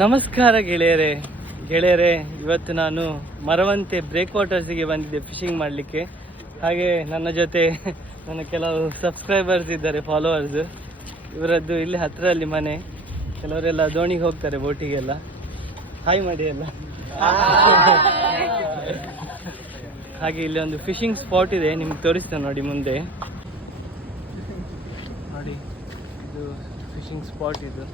ನಮಸ್ಕಾರ ಗೆಳೆಯರೇ, ಇವತ್ತು ನಾನು ಮರವಂತೆ ಬ್ರೇಕ್ ವಾಟರ್ಸಿಗೆ ಬಂದಿದ್ದೆ ಫಿಶಿಂಗ್ ಮಾಡಲಿಕ್ಕೆ. ಹಾಗೆ ನನ್ನ ಜೊತೆ ನನ್ನ ಕೆಲವು ಸಬ್ಸ್ಕ್ರೈಬರ್ಸ್ ಇದ್ದಾರೆ, ಫಾಲೋವರ್ಸ್. ಇವರದ್ದು ಇಲ್ಲಿ ಹತ್ತಿರಲ್ಲಿ ಮನೆ. ಕೆಲವರೆಲ್ಲ ದೋಣಿಗೆ ಹೋಗ್ತಾರೆ, ಬೋಟಿಗೆಲ್ಲ. ಹಾಯ್ ಮಾಡಿ ಎಲ್ಲ. ಹಾಗೆ ಇಲ್ಲಿ ಒಂದು ಫಿಶಿಂಗ್ ಸ್ಪಾಟ್ ಇದೆ, ನಿಮ್ಗೆ ತೋರಿಸ್ತೇನೆ ನೋಡಿ ಮುಂದೆ. ನೋಡಿ, ಇದು ಫಿಶಿಂಗ್ ಸ್ಪಾಟ್. ಇದು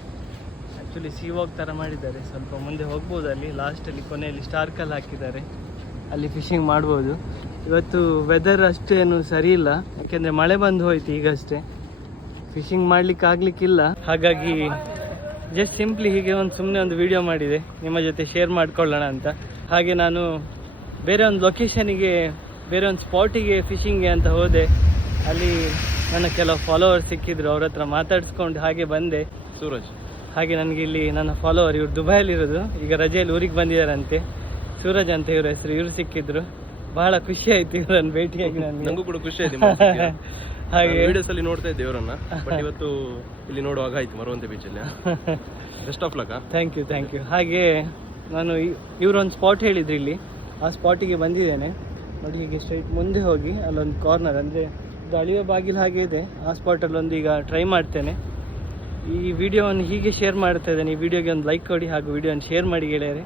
ಆ್ಯಕ್ಚುಲಿ ಸೀ ವಾಕ್ ಥರ ಮಾಡಿದ್ದಾರೆ. ಸ್ವಲ್ಪ ಮುಂದೆ ಹೋಗ್ಬೋದು, ಅಲ್ಲಿ ಲಾಸ್ಟಲ್ಲಿ ಕೊನೆಯಲ್ಲಿ ಸ್ಟಾರ್ಕಲ್ಲಿ ಹಾಕಿದ್ದಾರೆ, ಅಲ್ಲಿ ಫಿಶಿಂಗ್ ಮಾಡ್ಬೋದು. ಇವತ್ತು ವೆದರ್ ಅಷ್ಟೇನು ಸರಿ ಇಲ್ಲ, ಯಾಕೆಂದರೆ ಮಳೆ ಬಂದು ಹೋಯ್ತು ಈಗಷ್ಟೇ. ಫಿಶಿಂಗ್ ಮಾಡಲಿಕ್ಕೆ ಆಗಲಿಕ್ಕಿಲ್ಲ. ಹಾಗಾಗಿ ಜಸ್ಟ್ ಸಿಂಪ್ಲಿ ಹೀಗೆ ಸುಮ್ಮನೆ ಒಂದು ವಿಡಿಯೋ ಮಾಡಿದೆ, ನಿಮ್ಮ ಜೊತೆ ಶೇರ್ ಮಾಡ್ಕೊಳ್ಳೋಣ ಅಂತ. ಹಾಗೆ ನಾನು ಬೇರೆ ಒಂದು ಲೊಕೇಶನಿಗೆ, ಬೇರೆ ಒಂದು ಸ್ಪಾಟಿಗೆ ಫಿಶಿಂಗ್ಗೆ ಅಂತ ಹೋದೆ. ಅಲ್ಲಿ ನನ್ನ ಕೆಲವು ಫಾಲೋವರ್ಸ್ ಸಿಕ್ಕಿದ್ರು, ಅವ್ರ ಹತ್ರ ಮಾತಾಡಿಸ್ಕೊಂಡು ಹಾಗೆ ಬಂದೆ. ಸೂರಜ್. ಹಾಗೆ ನನಗೆ ಇಲ್ಲಿ ನನ್ನ ಫಾಲೋವರ್, ಇವ್ರು ದುಬೈಲಿರೋದು, ಈಗ ರಜೆಯಲ್ಲಿ ಊರಿಗೆ ಬಂದಿದ್ದಾರಂತೆ. ಸೂರಜ್ ಅಂತ ಇವ್ರ ಹೆಸರು. ಇವ್ರು ಸಿಕ್ಕಿದ್ರು, ಬಹಳ ಖುಷಿ ಆಯ್ತು ಇವರನ್ನು ಭೇಟಿಯಾಗಿ. ನನಗೂ ಕೂಡ ಖುಷಿ ಆಯ್ತು. ಹಾಗೆ ವಿಡಿಯೋಸ್ ಅಲ್ಲಿ ನೋಡ್ತಾ ಇದ್ದೆ ಇವರನ್ನ, ಬಟ್ ಇವತ್ತು ಇಲ್ಲಿ ನೋಡುವಾಗ ಆಯ್ತು ಮರವಂತೆ ಬೀಚ್ ಅಲ್ಲಿ. Best of luck. Thank you. ಹಾಗೆ ನಾನು ಇವರೊಂದು ಸ್ಪಾಟ್ ಹೇಳಿದ್ರು, ಇಲ್ಲಿ ಆ ಸ್ಪಾಟಿಗೆ ಬಂದಿದ್ದೇನೆ. ನೋಡಿ, ಹೀಗೆ ಸ್ಟ್ರೈಟ್ ಮುಂದೆ ಹೋಗಿ ಅಲ್ಲೊಂದು ಕಾರ್ನರ್, ಅಂದರೆ ಇದು ಅಳಿಯೋ ಬಾಗಿಲು ಹಾಗೆ ಇದೆ, ಆ ಸ್ಪಾಟಲ್ಲಿ ಒಂದು ಈಗ ಟ್ರೈ ಮಾಡ್ತೇನೆ. ಈ ವಿಡಿಯೋವನ್ನು ಹೀಗೆ ಶೇರ್ ಮಾಡ್ತಾ ಇದ್ದೇನೆ. ಈ ವಿಡಿಯೋಗೆ ಒಂದು ಲೈಕ್ ಕೊಡಿ ಹಾಗೂ ವಿಡಿಯೋನ ಶೇರ್ ಮಾಡಿ ಗೆಳೆಯರೆ.